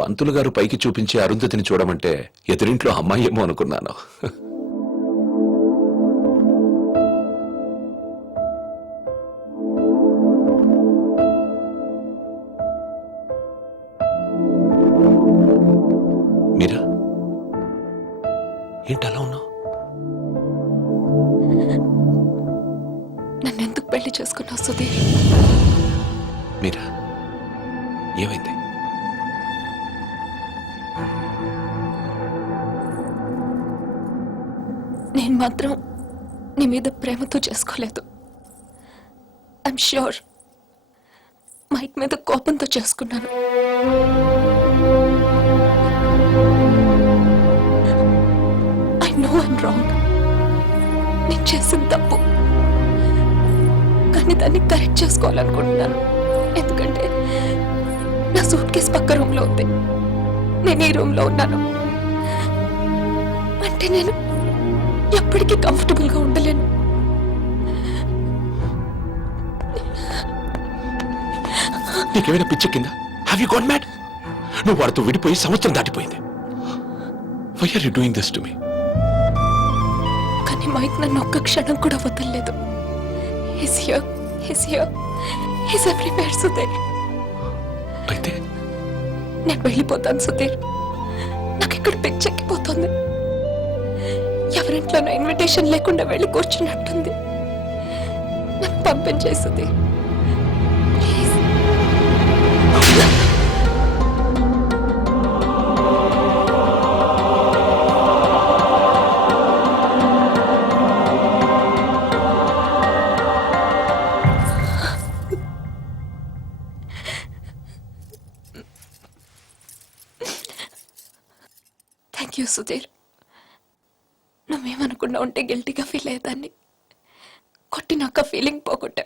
పంతులు గారు పైకి చూపించే అరుంధతిని చూడమంటే ఎదురింట్లో అమ్మాయి ఏమో అనుకున్నాను. మీరా ఏంటలా ఉన్నావు? నన్నెందుకు పెళ్లి చేసుకున్నావు సుధీర్? మీరా ఏమైంది? నేను మాత్రం నీ మీద ప్రేమతో చేసుకోలేదు. ఐఎమ్ ష్యూర్ మైక్ మీద కోపంతో చేసుకున్నాను. I know I'm wrong. నేను చేసిన తప్పు, కానీ దాన్ని కరెక్ట్ చేసుకోవాలనుకుంటున్నాను. ఎందుకంటే నా సూట్ కేసు పక్క రూమ్లో ఉంది, నేను ఈ రూమ్లో ఉన్నాను. అంటే నేను ఎప్పటికీ కంఫర్టబుల్గా ఉండలేను. నీకేమైనా పిచ్చెక్కిందా? Have you got mad? నువ్వు వాడితో విడిపోయి సంవత్సరం దాటిపోయింది. Why are you doing this to me? కానీ మైక్ నన్ను ఒక్క క్షణం కూడా వదలలేదు. He's here, he's here, he's everywhere, Sudheer. అయితే నేను వెళ్ళిపోతాను సుధీర్. నాకు ఇక్కడ పిచ్చెక్కిపోతుంది. ఎవరింట్లోనో ఇన్విటేషన్ లేకుండా వెళ్ళి కూర్చున్నట్టుంది. నన్ను పంపించేయి Sudheer, please. Thank you Sudheer. నువ్వేమనుకున్నా ఉంటే గిల్టీగా ఫీల్ అయ్యేదాన్ని. కొట్టినాక ఫీలింగ్ పోగొట్టా.